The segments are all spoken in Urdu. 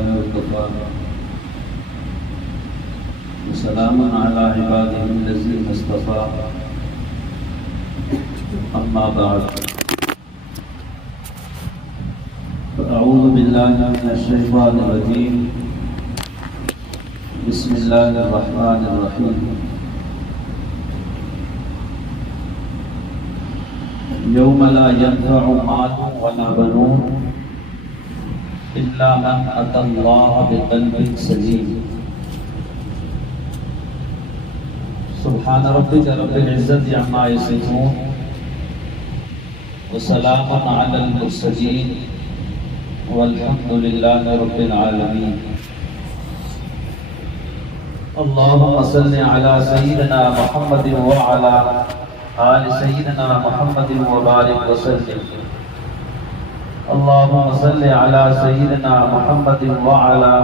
الله وكفى وسلام على عباده الذين اصطفى أما بعد فأعوذ بالله من الشيطان الرجيم بسم الله الرحمن الرحيم يوم لا ينفع مال ولا بنون إلا من أتى الله بقلب سليم سبحان ربك رب العزة عما يصفون وسلام على المرسلين والحمد لله رب العالمين اللهم صل على سيدنا محمد وعلى آل سيدنا محمد وبارك وسلم اللهم صل على سيدنا محمد وعلى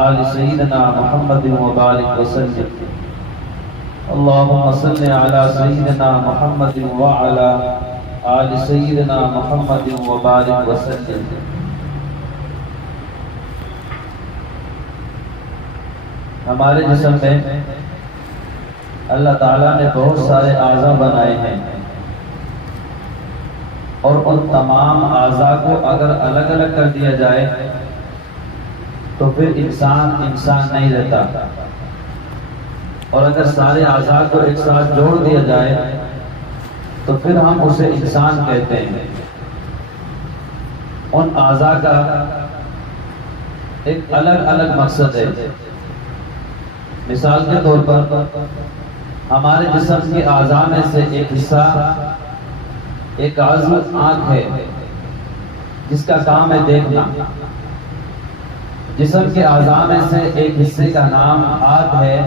آل سيدنا محمد وبارك وسلم اللهم صل على سيدنا محمد وعلى آل سيدنا محمد وبارك وسلم ہمارے جسم میں اللہ تعالیٰ نے بہت سارے اعضاء بنائے ہیں اور ان تمام اعضاء کو اگر الگ الگ کر دیا جائے تو پھر انسان نہیں رہتا، اور اگر سارے اعضاء کو ایک ساتھ جوڑ دیا جائے تو پھر ہم اسے انسان کہتے ہیں۔ ان اعضاء کا ایک الگ الگ مقصد ہے۔ مثال کے طور پر ہمارے جسم کے اعضاء میں سے ایک حصہ ایک عضو آنکھ ہے جس کا کام ہے دیکھنا۔ جسم کے اعضاء میں سے ایک حصے کا نام ہاتھ ہے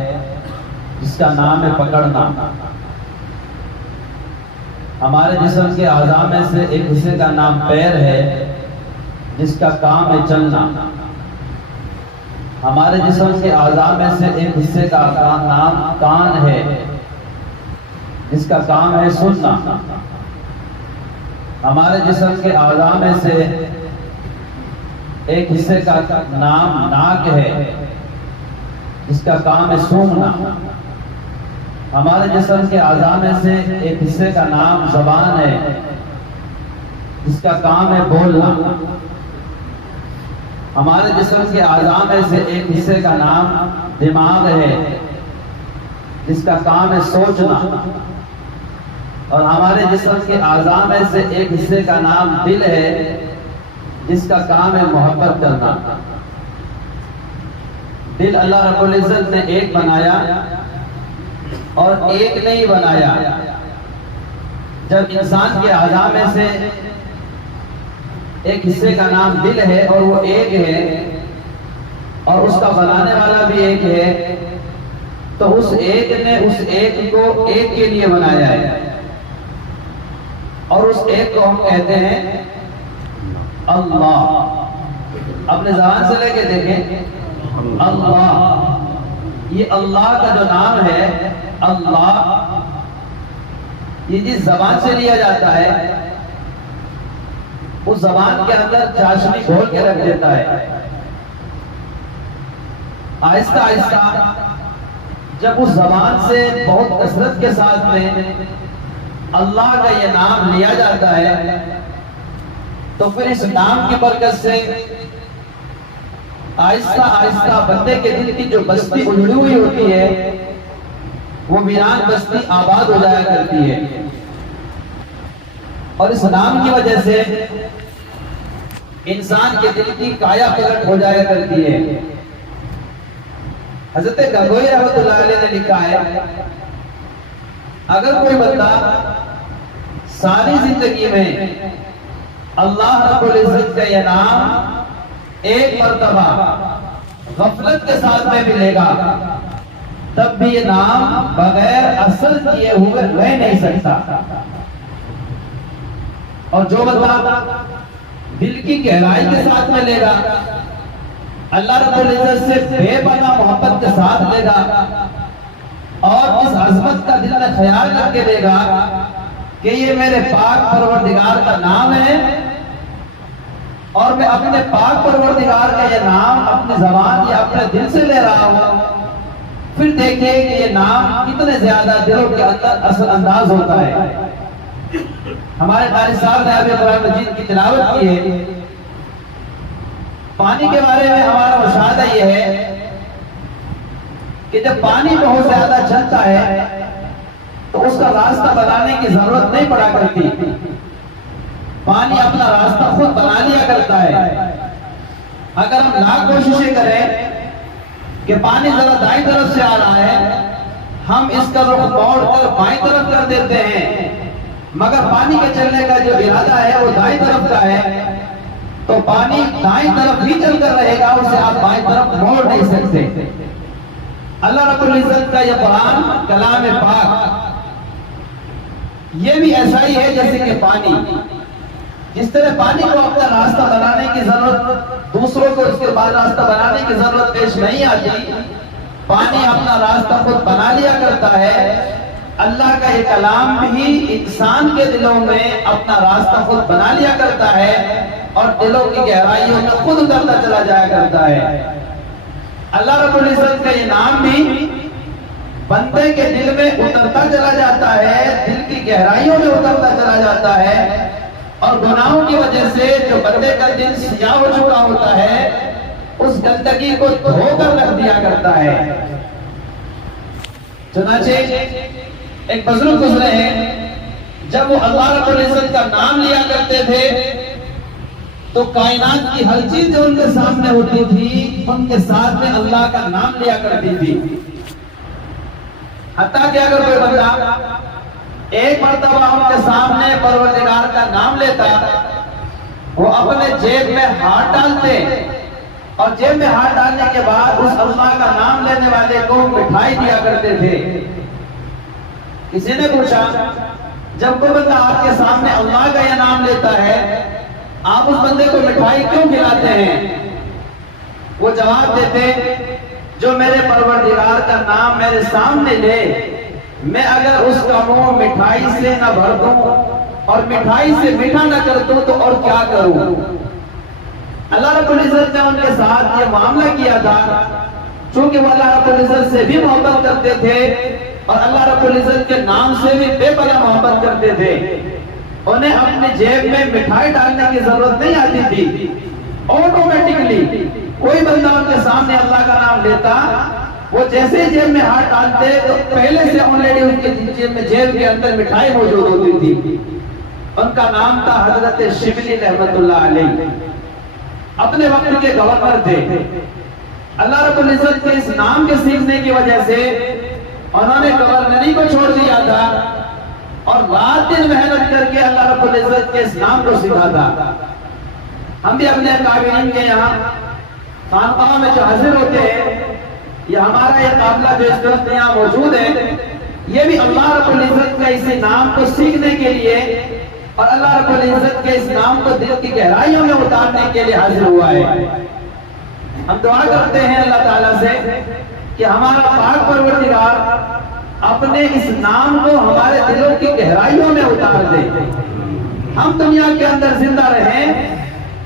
جس کا نام ہے پکڑنا۔ ہمارے جسم کے اعضاء میں سے ایک حصے کا نام پیر ہے جس کا کام ہے چلنا۔ ہمارے جسم کے اعضاء میں سے ایک حصے کا نام کان ہے جس کا کام ہے سننا۔ ہمارے جسم کے اعضاء میں سے ایک حصے کا نام ناک ہے جس کا کام ہے سونگھنا۔ ہمارے جسم کے اعضاء میں سے ایک حصے کا نام زبان ہے جس کا کام ہے بولنا۔ ہمارے جسم کے اعضاء میں سے ایک حصے کا نام دماغ ہے جس کا کام ہے سوچنا، اور ہمارے جسم کے اعضاء میں سے ایک حصے کا نام دل ہے جس کا کام ہے محبت کرنا۔ دل اللہ رب العزت نے ایک بنایا اور ایک نہیں بنایا۔ جب انسان کے اعضاء میں سے ایک حصے کا نام دل ہے اور وہ ایک ہے اور اس کا بنانے والا بھی ایک ہے، تو اس ایک نے اس ایک کو ایک کے لیے بنایا ہے، اور اس ایک کو ہم کہتے ہیں اللہ۔ اپنے زبان سے لے کے دیکھیں، اللہ، یہ اللہ کا جو نام ہے اللہ، یہ جس زبان سے لیا جاتا ہے اس زبان کے اندر چاشنی گھول کے رکھ دیتا ہے۔ آہستہ آہستہ جب اس زبان سے بہت کثرت کے ساتھ میں اللہ کا یہ نام لیا جاتا ہے تو پھر اس نام کی برکت سے آہستہ آہستہ بندے کے دل کی جو بستی اجڑی ہوئی ہوتی ہے وہ ویران بستی آباد ہو جایا کرتی ہے، اور اس نام کی وجہ سے انسان کے دل کی کایا پلٹ ہو جایا کرتی ہے۔ حضرت گنگوئی رحمۃ اللہ علیہ نے لکھا ہے، اگر کوئی بندہ ساری زندگی میں اللہ رب العزت کا یہ نام ایک مرتبہ غفلت کے ساتھ میں ملے گا تب بھی یہ نام بغیر اثر کیے ہوئے رہ نہیں سکتا، اور جو بندہ دل کی گہرائی کے ساتھ میں لے گا، اللہ رب العزت سے بے پناہ محبت کے ساتھ لے گا، اور اس عظمت کا دل میں خیال کر کے لے گا کہ یہ میرے پاک پروردگار کا نام ہے، اور میں اپنے پاک پروردگار کا یہ نام اپنی زبان یا اپنے دل سے لے رہا ہوں، پھر دیکھیں کہ یہ نام کتنے زیادہ دلوں کے اندر اثر انداز ہوتا ہے۔ ہمارے قاری صاحب نے ابھی قرآن مجید کی تلاوت کی ہے۔ پانی کے بارے میں ہمارا مشاہدہ یہ ہے کہ جب پانی بہت زیادہ چلتا ہے تو اس کا راستہ بنانے کی ضرورت نہیں پڑا کرتی، پانی اپنا راستہ خود بنا لیا کرتا ہے۔ اگر ہم لاکھ کوششیں کریں کہ پانی ذرا دائیں طرف سے آ رہا ہے، ہم اس کا رخ موڑ کر بائیں طرف کر دیتے ہیں، مگر پانی کے چلنے کا جو ارادہ ہے وہ دائیں طرف کا ہے، تو پانی دائیں طرف ہی چل کر رہے گا، اسے آپ بائیں طرف موڑ نہیں سکتے۔ اللہ رب العزت کا یہ قرآن کلام پاک یہ بھی ایسا ہی ہے جیسے کہ پانی، جس طرح پانی کو اپنا راستہ بنانے کی ضرورت، دوسروں کو اس کے بعد راستہ بنانے کی ضرورت پیش نہیں آتی، پانی اپنا راستہ خود بنا لیا کرتا ہے۔ اللہ کا یہ کلام بھی انسان کے دلوں میں اپنا راستہ خود بنا لیا کرتا ہے اور دلوں کی گہرائیوں میں خود اترتا چلا جایا کرتا ہے۔ اللہ رب العزت کا یہ نام بھی بندے کے دل میں اترتا چلا جاتا ہے، دل کی گہرائیوں میں اترتا چلا جاتا ہے، اور گناہوں کی وجہ سے جو بندے کا دل سیاہ ہو چکا ہوتا ہے اس گندگی کو دھو کر رکھ دیا کرتا ہے۔ چنانچہ ایک بزرگ گزرے ہیں، جب وہ اللہ رب العزت کا نام لیا کرتے تھے تو کائنات کی ہر چیز جو ان کے سامنے ہوتی تھی ان کے ساتھ میں اللہ کا نام لیا کرتی تھی۔ حتیٰ کہ اگر کوئی بندہ ایک مرتبہ ان کے سامنے پروردگار کا نام لیتا، وہ اپنے جیب میں ہاتھ ڈالتے اور جیب میں ہاتھ ڈالنے کے بعد اس اللہ کا نام لینے والے کو مٹھائی دیا کرتے تھے۔ کسی نے پوچھا، جب کوئی بندہ آپ کے سامنے اللہ کا یہ نام لیتا ہے آپ اس بندے کو مٹھائی کیوں کھلاتے ہیں؟ وہ جواب دیتے، جو میرے پروردگار کا نام میرے سامنے لے، میں اگر اس کا منہ مٹھائی سے نہ بھر دوں اور مٹھائی سے میٹھا نہ کر دوں تو اور کیا کروں؟ اللہ رب العزت نے ان کے ساتھ یہ معاملہ کیا تھا، چونکہ وہ اللہ رب العزت سے بھی محبت کرتے تھے اور اللہ رب العزت کے نام سے بھی بے پناہ محبت کرتے تھے۔ انہیں اپنے جیب میں مٹھائی ڈالنے کی ضرورت نہیں آتی تھی، آٹومیٹکلی کوئی بندہ ان کے سامنے اللہ کا نام لیتا، وہ جیسے جیب میں ہاتھ ڈالتے تو پہلے سے آلریڈی ان کے جیب کے اندر مٹھائی موجود ہوتی تھی۔ ان کا نام تھا حضرت شبلی رحمت اللہ علیہ، اپنے وقت کے گورنر تھے۔ اللہ رب العزت کے اس نام کے سیکھنے کی وجہ سے انہوں نے گورنری کو چھوڑ دیا تھا اور رات دن محنت کر کے اللہ رب العزت کے اس نام کو سیکھا تھا۔ ہم بھی اپنے کابرین کے یہاں خانقاہ میں جو حاضر ہوتے ہیں، یہ ہمارا یہ قافلہ جو اس وقت یہاں موجود ہے، یہ بھی اللہ رب العزت کا اسی نام کو سیکھنے کے لیے اور اللہ رب العزت کے اس نام کو دل کی گہرائیوں میں اتارنے کے لیے حاضر ہوا ہے۔ ہم دعا کرتے ہیں اللہ تعالیٰ سے کہ ہمارا پاک پروردگار اپنے اس نام کو ہمارے دلوں کی گہرائیوں میں اتار دے، ہم دنیا کے اندر زندہ رہیں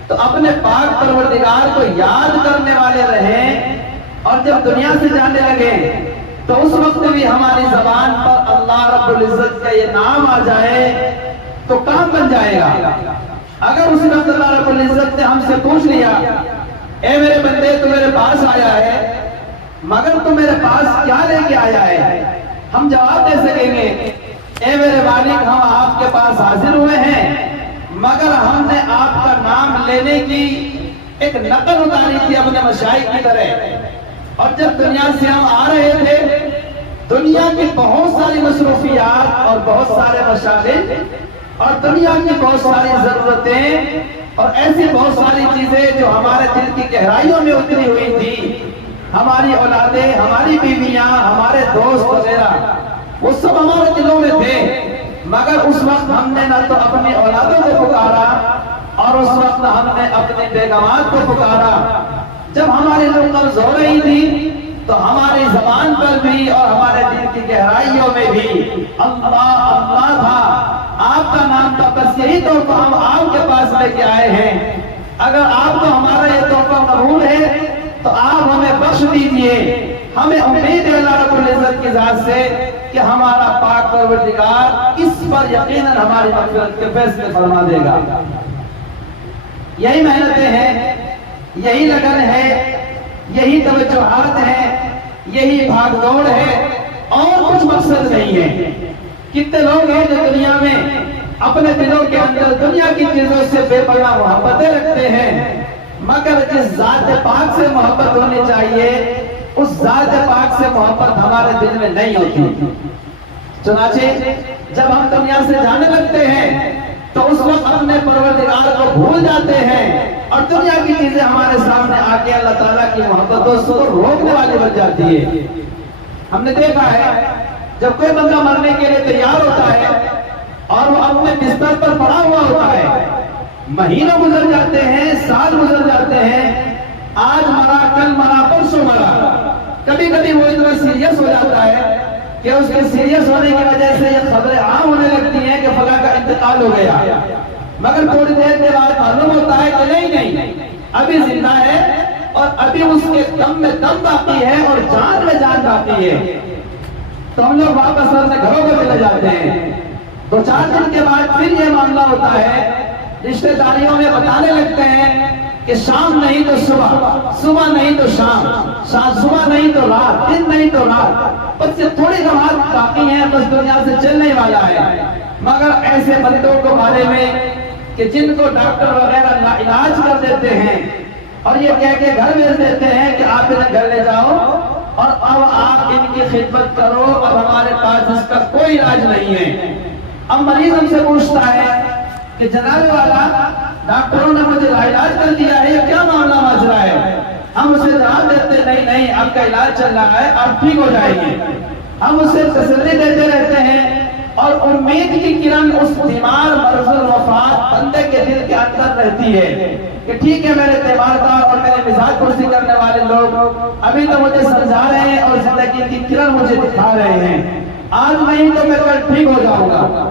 تو اپنے پاک پروردگار کو یاد کرنے والے رہیں، اور جب دنیا سے جانے لگے تو اس وقت بھی ہماری زبان پر اللہ رب العزت کا یہ نام آ جائے تو کام بن جائے گا۔ اگر اس وقت اللہ رب العزت نے ہم سے پوچھ لیا، اے میرے بندے تو میرے پاس آیا ہے مگر تو میرے پاس کیا لے کے آیا ہے، ہم جواب دے سکیں گے، اے میرے مالک ہم آپ کے پاس حاضر ہوئے ہیں مگر ہم نے آپ کا نام لینے کی ایک نقل اتاری تھی اپنے مشائخ کی طرح، اور جب دنیا سے ہم آ رہے تھے دنیا کی بہت ساری مصروفیات اور بہت سارے مشاغل اور دنیا کی بہت ساری ضرورتیں اور ایسی بہت ساری چیزیں جو ہمارے دل کی گہرائیوں میں اتری ہوئی تھی، ہماری اولادیں، ہماری بیویاں، ہمارے دوست وغیرہ، وہ سب ہمارے دلوں میں تھے، مگر اس وقت ہم نے نہ تو اپنی اولادوں کو پکارا اور اس وقت ہم نے اپنی بیگمات کو پکارا۔ جب ہماری روح قبض ہو رہی تھی تو ہماری زبان پر بھی اور ہمارے دل کی گہرائیوں میں بھی اللہ اللہ تھا، آپ کا نام تھا، بس یہی تو ہم آپ کے پاس لے کے آئے ہیں۔ اگر آپ کو ہمارا یہ تحفہ قبول ہے تو آپ ہمیں بخش دیجئے. ہمیں امید ہے اللہ رب العزت کی ذات سے کہ ہمارا پاک پروردگار اس پر یقیناً ہماری مغفرت کے فیصلے فرما دے گا. یہی محنتیں ہیں، یہی لگن ہے، یہی توجہات ہیں، یہی بھاگ دوڑ ہے، اور کچھ مقصد نہیں ہے. کتنے لوگ ہیں جو دنیا میں اپنے دلوں کے اندر دنیا کی چیزوں سے بے پناہ محبتیں رکھتے ہیں، مگر جس ذات پاک سے محبت ہونی چاہیے اس ذات پاک سے محبت ہمارے دل میں نہیں ہوتی. چنانچہ جب ہم دنیا سے جانے لگتے ہیں تو اس وقت اپنے پروردگار کو بھول جاتے ہیں اور دنیا کی چیزیں ہمارے سامنے آ کے اللہ تعالیٰ کی محبتوں سے روکنے والی بن جاتی ہے. ہم نے دیکھا ہے جب کوئی بندہ مرنے کے لیے تیار ہوتا ہے اور وہ اپنے بستر پر پڑا ہوا ہوتا ہے، مہینوں گزر جاتے ہیں، سال گزر جاتے ہیں، آج مرا کل مرا پرسوں مرا. کبھی کبھی وہ اتنا سیریس ہو جاتا ہے کہ اس کے سیریس ہونے کی وجہ سے یہ خبریں عام ہونے لگتی ہیں کہ فلاں کا انتقال ہو گیا، مگر تھوڑی دیر کے بعد معلوم ہوتا ہے کہ نہیں ابھی زندہ ہے اور ابھی اس کے دم میں دم باقی ہے اور جان میں جان باقی ہے. تو ہم لوگ واپس اپنے گھروں کو چلے جاتے ہیں. 2-4 دن کے بعد پھر یہ معاملہ ہوتا ہے، رشتہ داریوں میں بتانے لگتے ہیں کہ شام نہیں تو صبح، صبح نہیں تو شام، صبح نہیں تو رات، دن نہیں تو رات، بس یہ تھوڑی لمحات باقی ہیں، بس دنیا سے چلنے والا ہے. مگر ایسے بندوں کو بارے میں کہ جن کو ڈاکٹر وغیرہ علاج کر دیتے ہیں اور یہ کہہ کے گھر بھیج دیتے ہیں کہ آپ انہیں گھر لے جاؤ اور اب آپ ان کی خدمت کرو، اب ہمارے پاس اس کا کوئی علاج نہیں ہے. اب مریض ہم سے پوچھتا ہے کہ جناب والا ڈاکٹروں نے مجھے علاج کر دیا ہے، یہ کیا معاملہ ماجرا ہے؟ ہم اسے جواب دیتے نہیں آپ کا علاج چل رہا ہے، آپ ٹھیک ہو جائیں گے. ہم اسے تسلی دیتے رہتے ہیں اور امید کی کرن اس بیمار مرض الوفات بندے کے دل کے اندر رہتی ہے کہ ٹھیک ہے میرے تیماردار اور میرے مزاج پرسی کرنے والے لوگ ابھی تو مجھے سمجھا رہے ہیں اور زندگی کی کرن مجھے دکھا رہے ہیں، آج نہیں تو میں کل ٹھیک ہو جاؤں گا.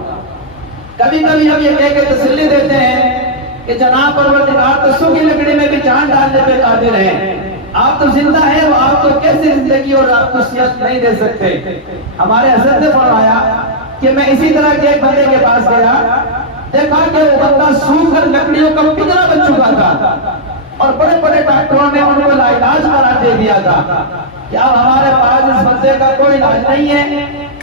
کبھی کبھی ہم یہ کہہ کے تسلی دیتے ہیں کہ جناب پروردگار تو سوکھی لکڑی میں بھی جان ڈالنے پہ قادر ہے، آپ تو زندہ ہیں، وہ آپ کو کیسے زندگی اور آپ کو صحت نہیں دے سکتے. ہمارے حضرت نے فرمایا کہ میں اسی طرح کے ایک بندے کے پاس گیا، دیکھا کہ وہ بندہ سوکھ کر لکڑیوں کا پنجرا بن چکا تھا اور بڑے بڑے ڈاکٹروں نے ان کو علاج قرار دے دیا تھا کہ اب ہمارے پاس اس بندے کا کوئی علاج نہیں ہے،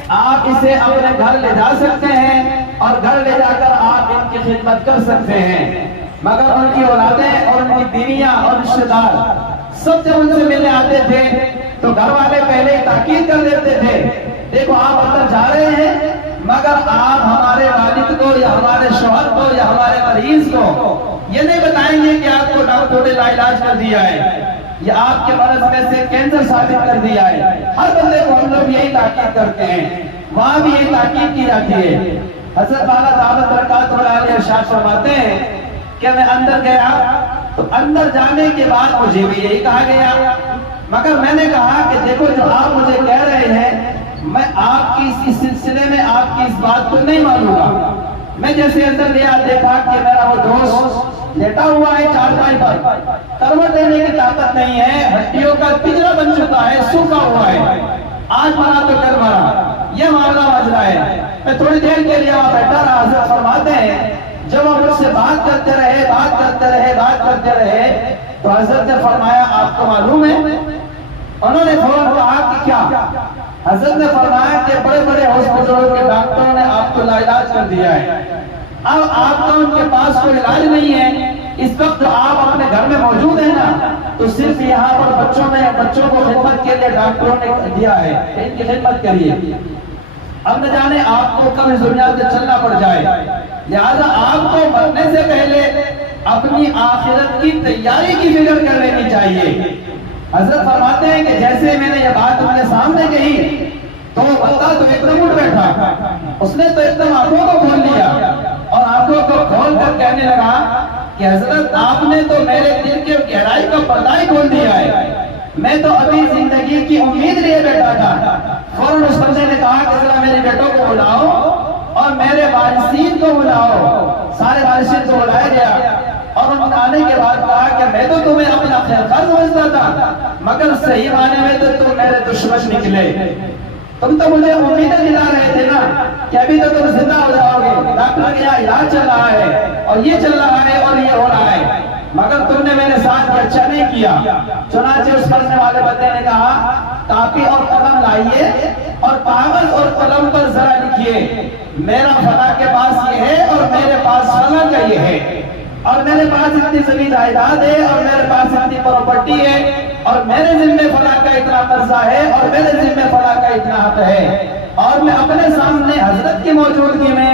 آپ اسے اپنے گھر لے جا سکتے ہیں اور گھر لے جا کر آپ ان کی خدمت کر سکتے ہیں. مگر ان کی اولادیں اور ان کی بیویاں اور رشتے دار سب جب ان سے ملنے آتے تھے تو گھر والے پہلے ہی تاکید کر دیتے تھے، دیکھو آپ اندر جا رہے ہیں مگر آپ ہمارے والد کو یا ہمارے شوہر کو یا ہمارے مریض کو یہ نہیں بتائیں گے کہ آپ کو ڈاکٹر نے لاعلاج کر دیا ہے یا آپ کے مرض میں سے کینسر ثابت کر دیا ہے. ہر بندے کو ہم لوگ یہی تاکید کرتے ہیں، وہاں بھی یہی تاکید کی جاتی ہے. حضرت والا دعوت برکات علیہ ارشاد فرماتے ہیں کہ میں اندر گیا تو اندر جانے کے بعد مجھے بھی یہی کہا گیا، مگر میں نے کہا کہ دیکھو جو آپ مجھے کہہ رہے ہیں میں آپ کی اس سلسلے میں آپ کی اس بات کو نہیں مانوں گا. میں جیسے اندر گیا دیکھا کہ میرا وہ دوست لیٹا ہوا ہے چارپائی پر، کروٹ دینے کی طاقت نہیں ہے، ہڈیوں کا پنجرا بن چکا ہے، سوکھا ہوا ہے، آج مرا تو کل مرا، یہ معاملہ ماجرا ہے. میں تھوڑی دیر کے لیے وہاں بیٹھا رہا. حضرت فرماتے ہیں جب وہ مجھ سے بات کرتے رہے تو حضرت نے فرمایا آپ کو معلوم ہے؟ انہوں نے فوراً کہا کہ کیا؟ حضرت نے فرمایا کہ بڑے بڑے ہاسپٹلوں کے ڈاکٹروں نے آپ کو لاعلاج کر دیا ہے، اب آپ کا ان کے پاس کوئی علاج نہیں ہے. اس وقت آپ اپنے گھر میں موجود ہیں نا تو صرف یہاں پر بچوں کو خدمت کے لیے ڈاکٹروں نے دیا ہے کہ ان کی خدمت کریے. اب نہ جانے آپ کو کب اس دنیا سے چلنا پڑ جائے، لہذا آپ کو مرنے سے پہلے اپنی آخرت کی تیاری کی فکر کر لینی چاہیے. حضرت فرماتے ہیں کہ جیسے میں نے یہ بات اپنے سامنے کہی تو وہ بندہ تو ایک دم اٹھ بیٹھا، اس نے تو ایک دم آنکھوں کو کھول لیا اور آنکھوں کو کھول کر کہنے لگا کہ حضرت آپ نے تو میرے دل کے گہرائی کا پردہ ہی کھول دیا ہے، میں تو ابھی زندگی کی امید لیے بیٹھا تھا. فوراً اس بندے نے کہا کہ ذرا میرے بیٹوں کو بلاؤ اور میرے وارثین کو بلاؤ. سارے وارثین کو بلایا گیا اور ان آنے کے بعد کہا کہ میں تو تمہیں اپنا خیر خواہ سمجھتا تھا، مگر صحیح معنی میں تو تم میرے دشمن نکلے۔ تم تو مجھے امیدیں دلا رہے تھے نا کہ ابھی تو تم زندہ ہو جاؤ گے، ڈاکٹر کے یہاں علاج چل رہا ہے اور یہ چل رہا ہے اور یہ ہو رہا ہے، مگر تم نے میرے ساتھ یہ اچھا نہیں کیا۔ چنانچہ اس کرنے والے بندے نے کہا کاپی اور قلم لائیے اور کاغذ اور قلم پر ذرا لکھیے میرا فلاں کے پاس یہ ہے اور میرے پاس فلاں کا یہ ہے، اور میرے پاس اتنی زمین جائیداد ہے اور میرے پاس اتنی پراپرٹی ہے، اور میرے ذمہ فلاں کا اتنا قرضہ ہے اور میرے ذمہ فلاں کا اتنا حق ہے، اور میں اپنے سامنے حضرت کی موجودگی میں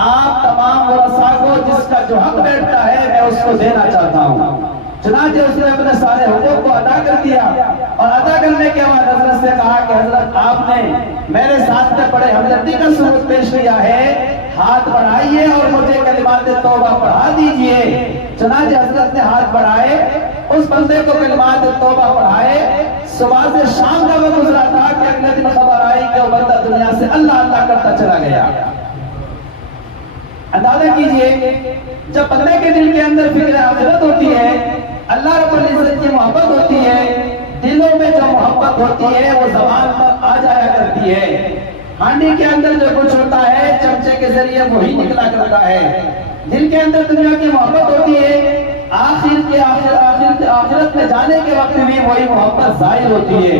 آپ تمام ورثاء کو جس کا جو حق بیٹھتا ہے میں اس کو دینا چاہتا ہوں۔ چنانچہ اس نے اپنے سارے حقوق کو ادا کر دیا، اور ادا کرنے کے بعد حضرت سے کہا کہ حضرت آپ نے میرے ساتھ میں بڑے ہمدردی کا ثبوت پیش کیا ہے، ہاتھ بڑھائیے اور مجھے کلمات توبہ پڑھا دیجئے۔ چنانچہ حضرت نے ہاتھ بڑھائے، اس بندے کو کلمات توبہ پڑھائے۔ صبح سے شام کا وہ گزرا تھا کہ اگلے دن خبر آئی کہ وہ بندہ دنیا سے اللہ اللہ کرتا چلا گیا۔ اندازہ کیجئے جب بندے کے دل کے اندر فکر آخرت ہوتی ہے، اللہ رب العزت کی محبت ہوتی ہے، دلوں میں جو محبت ہوتی ہے وہ زبان پر آ جایا کرتی ہے۔ ہانڈی کے اندر جو کچھ ہوتا ہے چمچے کے ذریعے وہی نکلا کرتا ہے۔ دل کے اندر دنیا کی محبت ہوتی ہے، آخرت میں جانے کے وقت بھی وہی محبت ظاہر ہوتی ہے۔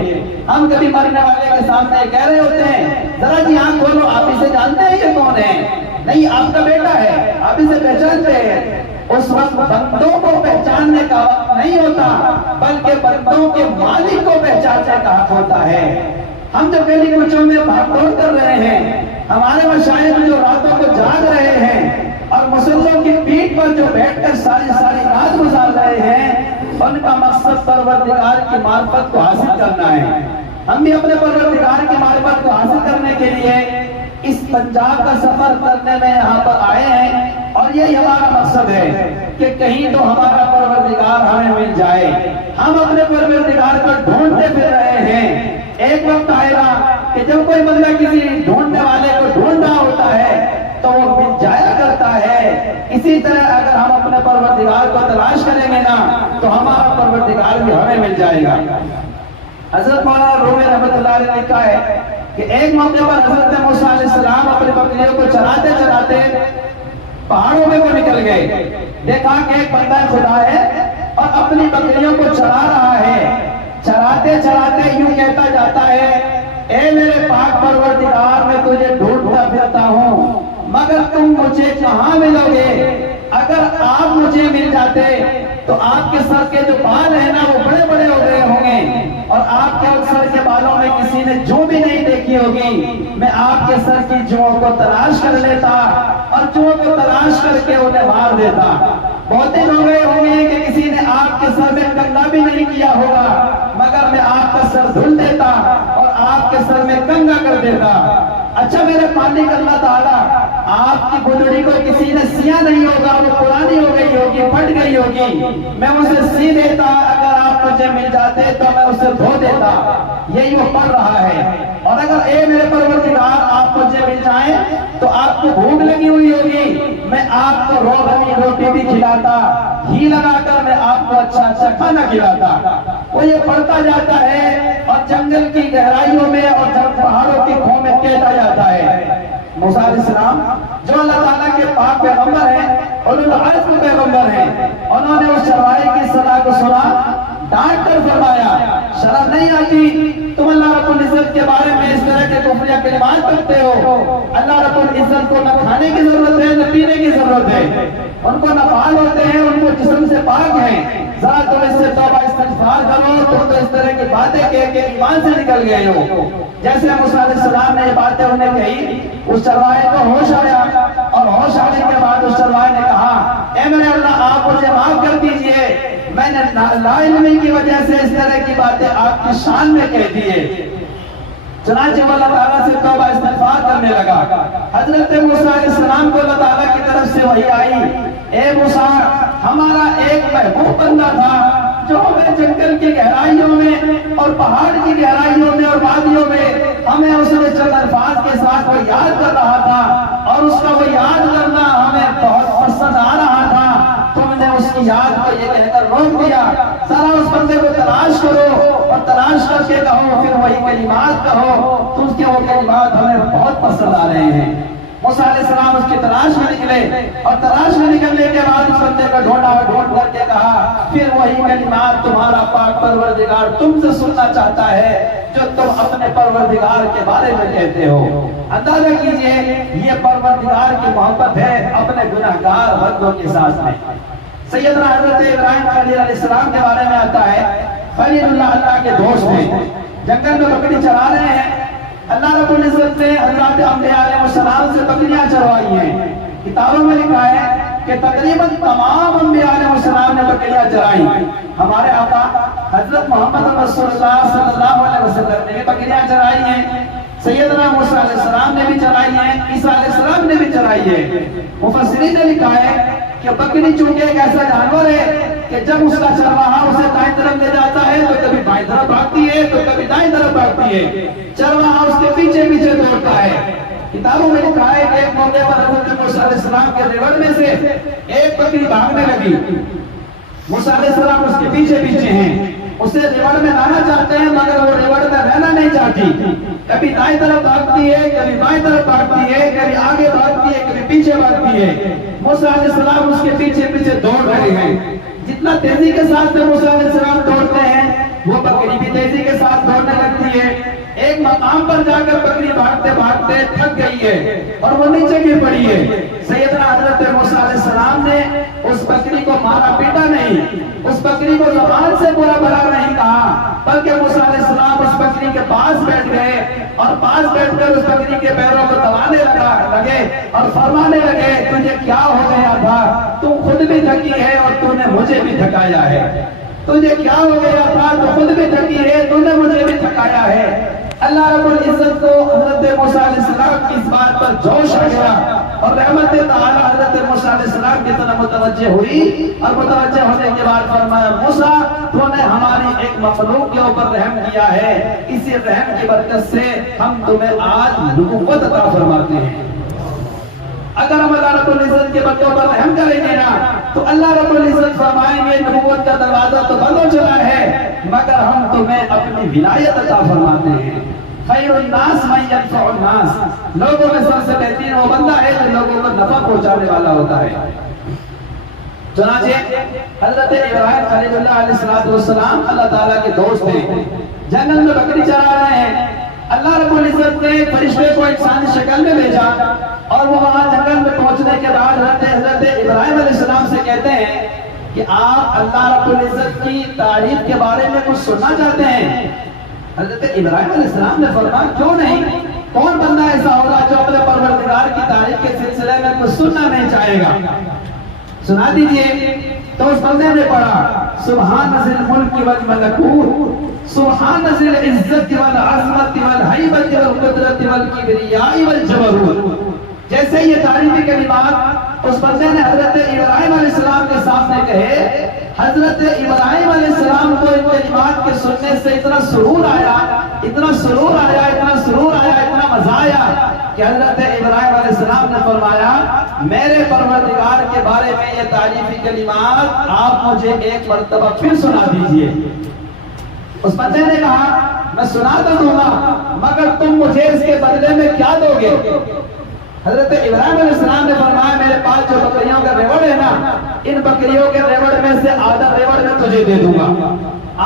ہم کبھی مرنے والے کے سامنے کہہ رہے ہوتے ہیں ذرا جی آنکھ کھولو، آپ اسے جانتے ہیں یہ کون ہے؟ نہیں، آپ کا بیٹا ہے، آپ اسے پہچانتے ہیں۔ اس وقت بندوں کو پہچاننے کا وقت نہیں ہوتا، بلکہ بندوں کے مالک کو پہچاننے کا حق ہوتا ہے۔ ہم جو گلی کوچوں میں بھاگ دوڑ کر رہے ہیں، ہمارے مشائخ جو راتوں کو جاگ رہے ہیں اور مسلوں کی پیٹھ پر جو بیٹھ کر ساری رات گزار رہے ہیں، ان کا مقصد پروردگار کی معرفت کو حاصل کرنا ہے۔ ہم بھی اپنے پروردگار کی معرفت کو حاصل کرنے کے لیے اس پنجاب کا سفر کرنے میں یہاں پر آئے ہیں، اور یہی ہمارا مقصد ہے کہ کہیں تو ہمارا پروردگار ہمیں مل جائے۔ ہم اپنے پروردگار کو ڈھونڈتے پھر رہے ہیں۔ ایک وقت آئے گا کہ جب کوئی بندہ کسی ڈھونڈنے والے کو ڈھونڈ رہا ہوتا ہے تو وہ مل جایا کرتا ہے۔ اسی طرح اگر ہم اپنے پروردگار کو تلاش کریں گے نا تو ہمارا پروردگار بھی ہمیں مل جائے گا۔ حضرت مولانا رومی رحمۃ اللہ علیہ نے کہا ہے کہ ایک موقع پر حضرت موسیٰ علیہ السلام اپنی بکریوں کو چراتے چراتے پہاڑوں میں کو نکل گئے۔ دیکھا کہ ایک بندہ خدا ہے اور اپنی بکریوں کو چرا رہا ہے۔ چراتے چراتے یوں کہتا جاتا ہے اے میرے پاک پروردگار، میں تجھے ڈھونڈتا پھرتا ہوں مگر تم مجھے کہاں ملو گے؟ اگر آپ مجھے مل جاتے تو آپ کے سر کے جو بال ہیں نا وہ بڑے بڑے ہو گئے ہوں گے، اور آپ کے سر کے بالوں میں کسی نے جو بھی نہیں دیکھی ہوگی۔ میں آپ کے سر کی جوؤں کو تلاش کر لیتا اور جوؤں کو تلاش کر کے انہیں مار دیتا۔ بہت دن ہو گئے ہوں گے کہ کسی نے آپ کے سر میں کنگا بھی نہیں کیا ہوگا، مگر میں آپ کا سر دھل دیتا اور آپ کے سر میں کنگا کر دیتا۔ اچھا میرے مالک اللہ تعالیٰ، آپ کی بجڑی کو کسی نے سیا نہیں ہوگا، وہ پرانی ہو گئی ہوگی، پھٹ گئی ہوگی، میں اسے سی دیتا۔ اگر آپ مجھے مل جاتے تو میں اسے دھو دیتا۔ یہی وہ پڑھ رہا ہے۔ اور اگر اے میرے پروردگار آپ مجھے مل جائیں تو آپ کو بھوک لگی ہوئی ہوگی، میں آپ کو روغنی روٹی بھی کھلاتا، گھی لگا کر میں آپ کو اچھا اچھا کھانا کھلاتا۔ وہ یہ پڑھتا جاتا ہے اور جنگل کی گہرائیوں میں اور پہاڑوں کی کھوں میں کہتا جاتا ہے۔ موسیٰ علیہ السلام جو اللہ تعالیٰ کے پاک پیغمبر ہیں، اولو العزم پیغمبر ہیں، انہوں نے اس چرواہے کی صدا کو سنا، ڈانٹ کر فرمایا شرم نہیں آتی تم اللہ رب العزت کے بارے میں اس طرح کے کفریہ کلمات کرتے ہو؟ اللہ رب العزت کو نہ کھانے کی ضرورت ہے نہ پینے کی ضرورت ہے، ان کو نہ بال ہوتے ہیں، ان کو جسم سے پاک ہیں۔ ذرا تم اس سے توبہ استغفار کرو، تم تو اس طرح کی باتیں کہہ کے ایمان سے نکل گئے ہو۔ جیسے موسیٰ علیہ السلام نے یہ باتیں انہیں کہی، اس چرواہے کو ہوش آیا، اور ہوش آنے کے بعد اس چرواہے نے کہا اے میرے اللہ آپ مجھے معاف کر دیجئے، میں نے لا علمی کی وجہ سے اس طرح کی باتیں آپ کی شان میں کہہ دیے۔ چنانچہ وہ اللہ تعالیٰ سے توبہ استغفار کرنے لگا۔ حضرت موسیٰ علیہ السلام کو اللہ تعالیٰ کی طرف سے وحی آئی، اے موسیٰ ہمارا ایک محبوب بندہ تھا جو ہمیں جنگل کی گہرائیوں میں اور پہاڑ کی گہرائیوں میں اور وادیوں میں ہمیں اس نے چند الفاظ کے ساتھ وہ یاد کر رہا تھا، اور اس کا وہ یاد کرنا ہمیں بہت پسند آ رہا تھا۔ تم نے اس کی دیا، ذرا اس بندے کو تلاش کرو اور تلاش کر کے کہو، پھر وہی کلمات کہو، تو اس کے وہ کلمات ہمیں بہت پسند آ رہے ہیں۔ موسیٰ علیہ السلام اس کی تلاش میں نکلے اور تلاش میں نکلنے کے بعد اس بندے کا ڈھونڈا ڈھونڈ کر کے کہا، پھر وہی کلمات تمہارا پاک پروردگار تم سے سننا چاہتا ہے جو تم اپنے پروردگار کے بارے میں کہتے ہو۔ اندازہ کیجئے یہ پروردگار کی محبت ہے اپنے گناہگار بندوں کے ساتھ میں۔ سیدنا حضرت ابراہیم خلیل علیہ السلام کے بارے میں آتا ہے، خلیل اللہ کے دوست ہیں، جنگل میں بکری چرا رہے ہیں، اللہ رب العزت نے حضرات انبیاء علیہ السلام سے بکریاں چروائی ہیں۔ کتابوں میں لکھا ہے کہ تقریباً تمام انبیاء علیہ السلام نے بکریاں چرائی۔ ہمارے آقا حضرت محمد رسول اللہ صلی اللہ علیہ وسلم نے بھی بکریاں چرائی ہیں، سیدنا موسیٰ علیہ السلام نے بھی چرائی ہیں، عیسیٰ علیہ السلام نے بھی چرائی ہے۔ مفسرین نے لکھا ہے کہ بکری چونکہ ایک ایسا جانور ہے کہ جب اس کا چرواہا اسے دائیں طرف لے جاتا ہے تو کبھی بائیں طرف بھاگتی ہے تو کبھی دائیں طرف بھاگتی ہے، چرواہا اس کے پیچھے پیچھے دوڑتا ہے۔ کتابوں میں لکھا ہے کہ ایک موقع پر حضرت موسیٰ علیہ السلام کے ریوڑ میں سے ایک بکری بھاگنے لگی، موسیٰ علیہ السلام اس کے پیچھے پیچھے ہیں، اسے ریوڑ میں لانا چاہتے ہیں مگر وہ ریوڑ میں رہنا نہیں چاہتی، کبھی دائیں طرف بھاگتی ہے کبھی بائیں طرف بھاگتی ہے، کبھی آگے بھاگتی ہے کبھی پیچھے بھاگتی ہے۔ موسیٰ علیہ السلام اس کے پیچھے پیچھے دوڑ رہے ہیں، جتنا تیزی کے ساتھ موسیٰ علیہ السلام دوڑتے ہیں وہ بکری بھی تیزی کے ساتھ دوڑنے لگتی ہے۔ ایک مقام پر جا کر بکری بھاگتے بھاگتے تھک گئی ہے اور وہ نیچے گر پڑی ہے۔ سیدنا حضرت موسیٰ علیہ السلام نے اس بکری کو مارا پیٹا نہیں، اس بکری کو زبان سے برا بھلا نہیں کہا، بلکہ موسیٰ علیہ السلام اس بکری کے پاس بیٹھ گئے اور پاس بیٹھ کر اس بکری کے پیروں کو دبانے لگے اور فرمانے لگے، تجھے کیا ہو گیا تھا؟ تو خود بھی تھکی ہے اور تو نے مجھے بھی تھکایا ہے۔ تجھے کیا ہو گیا تھا؟ تو خود بھی تھکی ہے، تو نے مجھے بھی تھکایا ہے۔ اللہ رب العزت کو حضرت موسیٰ علیہ السلام کی اس بات پر جوش آ گیا اور رحمت تعالی حضرت موسیٰ علیہ السلام کی طرف متوجہ ہوئی اور متوجہ ہونے کے بعد فرمایا، موسیٰ تو نے ہماری ایک مخلوق کے اوپر رحم کیا ہے، اسی رحم کی برکت سے ہم تمہیں آج نبوت عطا فرماتے ہیں۔ اگر ہم اللہ رب العزت کے بندوں پر رحم کریں گے نا تو اللہ رب العزت فرمائیں گے نبوت کا دروازہ تو بند ہو چلا ہے مگر ہم تمہیں اپنی ولایت عطا فرماتے ہیں۔ خیر الناس من ينفع الناس، لوگوں میں سب سے بہترین وہ بندہ ہے جو لوگوں کو نفع پہنچانے والا ہوتا ہے۔ چنانچہ حضرت ابراہیم خلیل اللہ علیہ السلام اللہ تعالیٰ کے دوست ہیں، جنگل میں بکری چرا رہے ہیں، اللہ رب العزت نے فرشتے کو انسانی شکل میں بھیجا اور وہ وہاں جنگل میں پہنچنے کے بعد حضرت ابراہیم علیہ السلام سے کہتے ہیں کہ آپ اللہ رب العزت کی تعریف کے بارے میں کچھ سننا چاہتے ہیں؟ حضرت ابراہیم علیہ السلام نے فرمایا، کیوں نہیں، کون بندہ ایسا ہوگا جو اپنے پروردگار کی تعریف کے سلسلے میں کچھ سننا نہیں چاہے گا، سنا دیجئے۔ تو اس بندے نے پڑھا، سبحان ذی الملک والملکوت، سبحان ذی العزت والعظمت والہیبت والقدرت والکبریاء والجبروت۔ جیسے یہ تعریفی کلمات اس بندے نے حضرت ابراہیم علیہ السلام کے سامنے کہے، حضرت ابراہیم علیہ السلام کو ان کلمات کے سننے سے اتنا سرور آیا، اتنا سرور آیا، اتنا سرور آیا، اتنا مزہ آیا کہ حضرت ابراہیم علیہ السلام نے فرمایا، میرے پروردگار کے بارے میں یہ تعریفی کلمات آپ مجھے ایک مرتبہ پھر سنا دیجئے۔ اس بندے نے کہا، میں سنا تو دوں گا مگر تم مجھے اس کے بدلے میں کیا دو گے؟ حضرت ابراہیم علیہ السلام نے فرمایا، میرے پاس جو بکریوں کا ریوڑ ہے نا، ان بکریوں کے ریوڑ میں سے آدھا ریوڑ میں تجھے دے دوں گا۔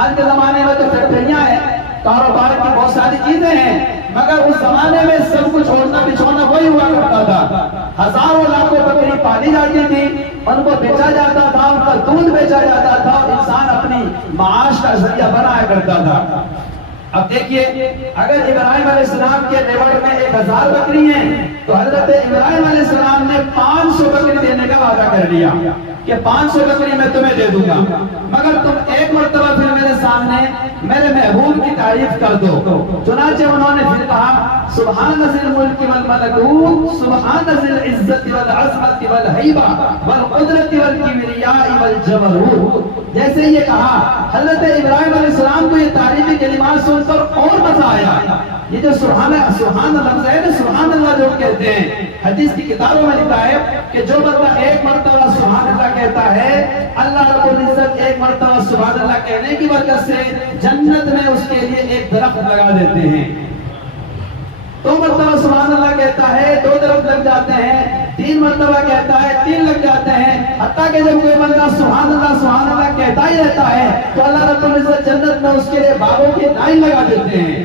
آج کے زمانے میں تو فیکٹریاں ہیں، کاروبار کی بہت ساری چیزیں ہیں، مگر اس زمانے میں سب کچھ اوڑھنا بچھونا وہی ہوا کرتا تھا۔ ہزاروں لاکھوں بکری پالی جاتی تھی، ان کو بیچا جاتا تھا، ان کا دودھ بیچا جاتا تھا اور انسان اپنی معاش کا ذریعہ بنایا کرتا تھا۔ اب دیکھیے، اگر ابراہیم علیہ السلام کے ریوڑ میں 1000 بکری ہیں تو حضرت ابراہیم علیہ السلام نے 500 بکری دینے کا وعدہ کر لیا کہ 500 بکری میں تمہیں دے دوں گا مگر تم ایک مرتبہ پھر میرے سامنے میرے محبوب کی تعریف کر دو۔ چنانچہ انہوں نے پھر کہا، سبحان ذی الملک والملکوت، سبحان ذی العزت والعظمت والہیبہ والقدرت والکبریاء والجبروت۔ جیسے یہ کہا، حضرت ابراہیم علیہ السلام کو یہ تعریفی کلمات سن کر اور مزہ آیا۔ یہ جو سبحان اللہ لفظ ہے نا، سبحان اللہ جو لوگ کہتے ہیں، حدیث کی کتابوں میں لکھا ہے کہ جو بندہ ایک مرتبہ سبحان اللہ کہتا ہے، اللہ رب العزت ایک مرتبہ سبحان اللہ کہنے کی برکت سے جنت میں اس کے لیے ایک درخت لگا دیتے ہیں۔ 2 مرتبہ سبحان اللہ کہتا ہے 2 درخت لگ جاتے ہیں، 3 مرتبہ کہتا ہے 3 لگ جاتے ہیں، حتیٰ کہ جب کوئی بندہ سبحان اللہ کہتا ہی رہتا ہے تو اللہ رب العزت جنت میں اس کے لیے باغوں کی لائن لگا دیتے ہیں۔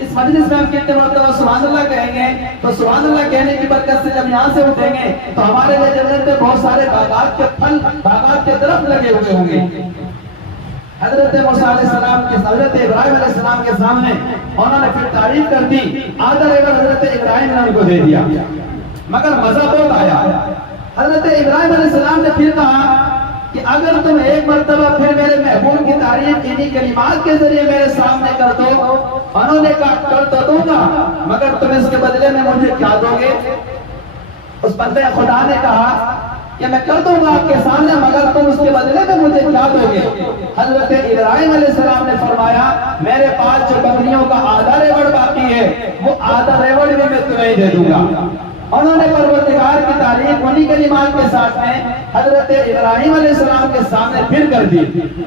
اس مجلس میں ہم کتنے مرتبہ سبحان اللہ کہیں گے تو سبحان اللہ کہنے کی برکت سے جب یہاں سے اٹھیں گے تو ہمارے لیے جنت میں بہت سارے باغات کے پھل، باغات کے درخت لگے ہوئے ہوں گے۔ حضرت موسیٰ علیہ السلام کے حضرت ابراہیم علیہ السلام کے سامنے انہوں نے پھر تعریف کر دی، آدھا ریور حضرت ابراہیم نے ان کو دے دیا، مگر مزہ بہت آیا۔ حضرت ابراہیم علیہ السلام نے پھر کہا کہ اگر تم ایک مرتبہ پھر میرے محبوب کی تعریف انہی کلمات کے ذریعے میرے سامنے کر دو، انہوں نے کہا کر تو دوں گا، مگر تم اس کے بدلے میں مجھے کیا دو گے؟ اس بندے خدا نے کہا کہ میں کر دوں گا آپ کے سامنے، مگر تم اس کے بدلے میں مجھے کیا دو گے؟ حضرت ابراہیم علیہ السلام نے فرمایا میرے پاس جو بکریوں کا آدھا ریوڑ باقی ہے وہ آدھا ریوڑ بھی میں تمہیں دے دوں گا۔ انہوں نے پروردگار کی تعریف انہی کلمات کے ساتھ میں حضرت ابراہیم علیہ السلام کے سامنے پھر کر دی۔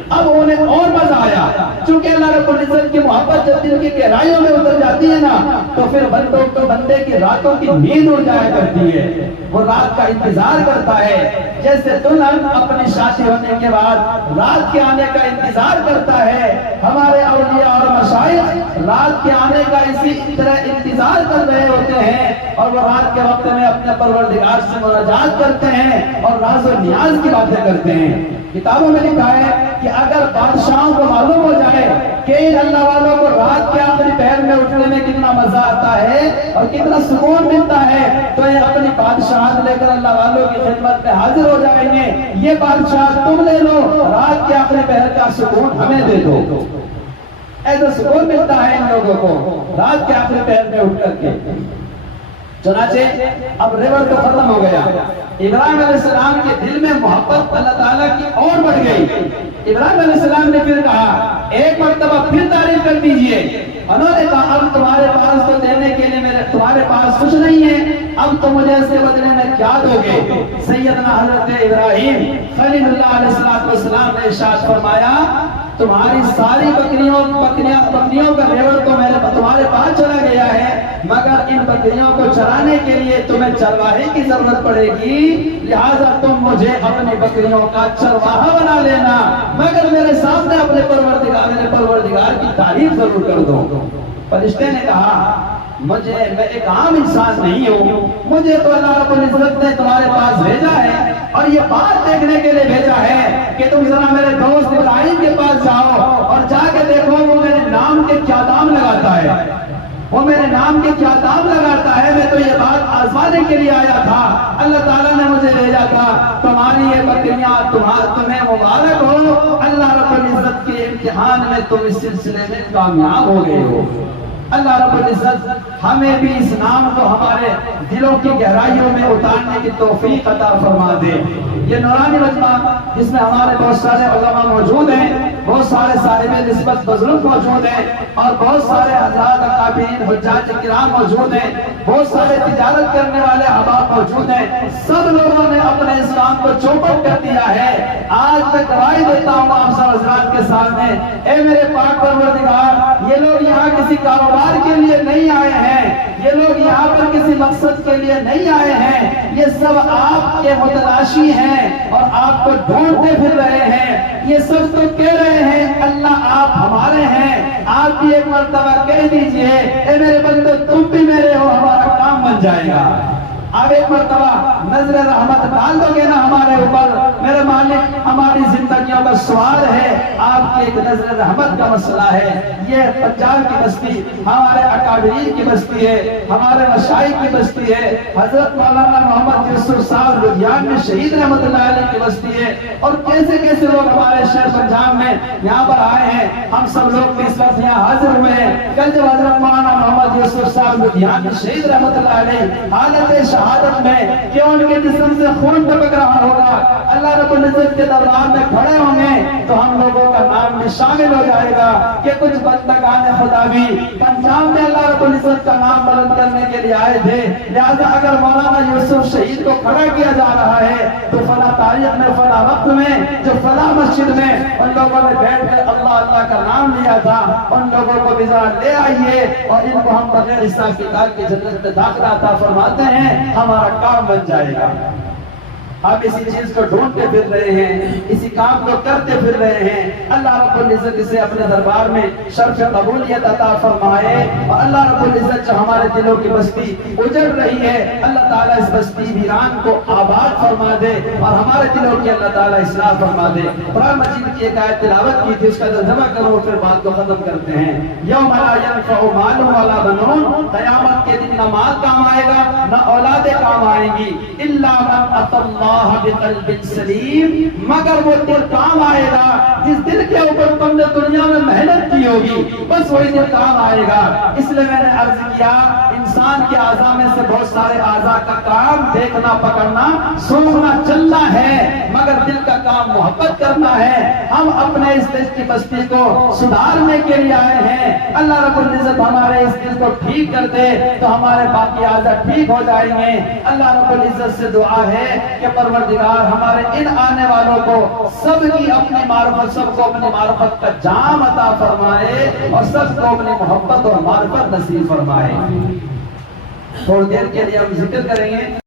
اب انہیں اور مزہ آیا، چونکہ اللہ رب العزت کی محبت جب دل کی گہرائیوں میں اتر جاتی ہے نا تو پھر بندے کی راتوں کی نیند اڑ جایا کرتی ہے، وہ رات کا انتظار کرتا ہے، جیسے دلہن اپنی شادی ہونے کے بعد رات کے آنے کا انتظار کرتا ہے۔ ہمارے اولیاء اور مشائخ رات کے آنے کا اسی طرح انتظار کر رہے ہوتے ہیں اور وہ رات کے وقت میں اپنے پروردگار سے مناجات کرتے ہیں اور راز و نیاز کی باتیں کرتے ہیں۔ کتابوں میں لکھا ہے کہ اگر بادشاہوں کو معلوم ہو جائے کہ ان اللہ والوں کو رات کے آخری پہر میں اٹھنے میں کتنا مزہ آتا ہے اور کتنا سکون ملتا ہے تو یہ اپنی بادشاہت لے کر اللہ والوں کی خدمت میں حاضر ہو جائیں گے، یہ بادشاہ تم لے لو، رات کے آخری پہر کا سکون ہمیں دے دو۔ ایسا سکون ملتا ہے ان لوگوں کو رات کے آخری پہر میں اٹھ کر کے۔ چنانچہ اب ریور تو ختم ہو گیا، ابراہیم علیہ السلام کے دل میں محبت اللہ تعالیٰ کی اور بڑھ گئی۔ ابراہیم علیہ السلام نے پھر کہا ایک مرتبہ پھر تعریف کر دیجئے۔ انہوں نے کہا اب تمہارے پاس تو دینے کے لیے تمہارے پاس کچھ نہیں ہے، اب تو مجھے اس کے بدلے میں کیا دو گے؟ سیدنا حضرت ابراہیم خلیل اللہ علیہ السلام نے ارشاد فرمایا تمہاری ساری بکریوں کا ریوڑ تو تمہارے پاس چلا گیا ہے، مگر ان بکریوں کو چرانے کے لیے تمہیں چرواہے کی ضرورت پڑے گی، لہٰذا تم مجھے اپنی بکریوں کا چرواہا بنا لینا، مگر میرے سامنے اپنے پروردگار کی تعریف ضرور کر دو۔ فرشتے نے کہا میں ایک عام انسان نہیں ہوں، مجھے تو اللہ رب العزت نے تمہارے پاس بھیجا ہے اور یہ بات دیکھنے کے لیے بھیجا ہے کہ تم ذرا میرے دوست ابراہیم کے پاس جاؤ اور جا کے دیکھو وہ میرے نام کے کیا دام لگاتا ہے، وہ میرے نام کے کیا دام لگاتا ہے۔ میں تو یہ بات آزمانے کے لیے آیا تھا، اللہ تعالیٰ نے مجھے بھیجا تھا، تمہاری یہ بکریاں تمہیں مبارک ہو، اللہ رب العزت کے امتحان میں تم اس سلسلے میں کامیاب ہو گئے ہو۔ اللہ رب العزت ہمیں بھی اس نام کو ہمارے دلوں کی گہرائیوں میں اتارنے کی توفیق عطا فرما دے۔ یہ نورانی مجمع جس میں ہمارے بہت سارے علماء موجود ہیں، بہت سارے صاحب نسبت بزرگ موجود ہیں اور بہت سارے حضرات اکابرین حجاج کرام موجود ہیں، بہت سارے تجارت کرنے والے احباب موجود ہیں، سب لوگوں نے اپنے اسلام کو چوپٹ کر دیا ہے۔ آج میں گواہی دیتا ہوں آپ سب حضرات کے سامنے، اے میرے پاک پروردگار، یہ لوگ یہاں کسی کاروبار کے لیے نہیں آئے ہیں، یہ لوگ یہاں پر کسی مقصد کے لیے نہیں آئے ہیں، یہ سب آپ کے متلاشی ہیں اور آپ کو ڈھونڈتے پھر رہے ہیں۔ یہ سب تو کہہ رہے ہیں اللہ آپ ہمارے ہیں، آپ بھی ایک مرتبہ کہہ دیجئے اے میرے بندو تم بھی میرے ہو، ہمارا کام بن جائے گا۔ آپ ایک مرتبہ نظر رحمت ڈال دو گے نا ہمارے اوپر، میرے مالک ہماری زندگیوں کا سوال ہے، آپ کی ایک نظر رحمت کا مسئلہ ہے۔ یہ پنجاب کی بستی ہمارے اکابرین کی بستی ہے، ہمارے مشائخ کی بستی ہے، حضرت مولانا محمد یوسف صاحب لدھیان میں شہید رحمت اللہ علیہ کی بستی ہے، اور کیسے کیسے لوگ ہمارے شہر پنجاب میں یہاں پر آئے ہیں۔ ہم سب لوگ اس وقت یہاں حاضر ہوئے ہیں۔ کل جب حضرت مولانا محمد یوسف صاحب لدھیان میں شہید رحمت اللہ علیہ حالت شہادت میں کہ ان کے جسم سے خون ٹپک رہا ہوگا، اللہ رب العزت کے دربار میں کھڑے ہوں گے تو ہم لوگوں کا نام بھی شامل ہو جائے گا کہ کچھ بندگان خدا بھی پنجاب میں اللہ رب العزت کا نام بلند کرنے کے لیے آئے تھے، لہذا اگر مولانا یوسف شہید کو کھڑا کیا جا رہا ہے تو فلاں تاریخ میں فلاں وقت میں جو فلاں مسجد میں ان لوگوں نے بیٹھ کر اللہ اللہ کا نام لیا تھا، ان لوگوں کو بھی ذرا لے آئیے اور ان کو ہم بغیر حساب کتاب کی جنت میں داخلہ عطا فرماتے ہیں، ہمارا کام بن جائے گا۔ آپ اسی چیز کو ڈھونڈتے پھر رہے ہیں، اسی کام کو کرتے پھر رہے ہیں، اللہ رب العزت اسے اپنے دربار میں شرف قبولیت عطا فرمائے، اور اللہ رب العزت جو ہمارے دلوں کی بستی اجڑ رہی ہے، اللہ تعالیٰ اس بستی ویران کو آباد فرما دے اور ہمارے دلوں کی اللہ تعالیٰ اصلاح فرما دے۔ قرآن مجید کی ایک آیت تلاوت کی تھی، اس کا ترجمہ کرو پھر بات کو ختم کرتے ہیں۔ یوم لا ینفع مال ولا بنون، قیامت کے دن نہ مال کام آئے گا نہ اولادیں کام آئیں گی، الا من اتی اللہ بقلب سلیم، مگر وہ دل کام آئے گا جس دل کے اوپر تم نے دنیا میں محنت کی ہوگی، بس وہی دل کام آئے گا۔ اس لیے میں نے عرض کیا انسان کے اعضاء میں سے بہت سارے اعضاء کا کام دیکھنا، پکڑنا، سوچنا، چلنا ہے، مگر دل کا کام محبت کرنا ہے۔ ہم اپنے اس دل کی بستی کو سدھارنے کے لیے آئے ہیں، اللہ رب العزت ہمارے اس دل کو ٹھیک کر دے تو ہمارے باقی اعضاء ٹھیک ہو جائیں گے۔ اللہ رب العزت سے دعا ہے کہ پروردگار ہمارے ان آنے والوں کو سب کی اپنی معرفت، سب کو اپنی معرفت کا جام عطا فرمائے اور سب کو اپنی محبت اور معرفت نصیب فرمائے۔ تھوڑی دیر کے لیے ہم ذکر کریں گے۔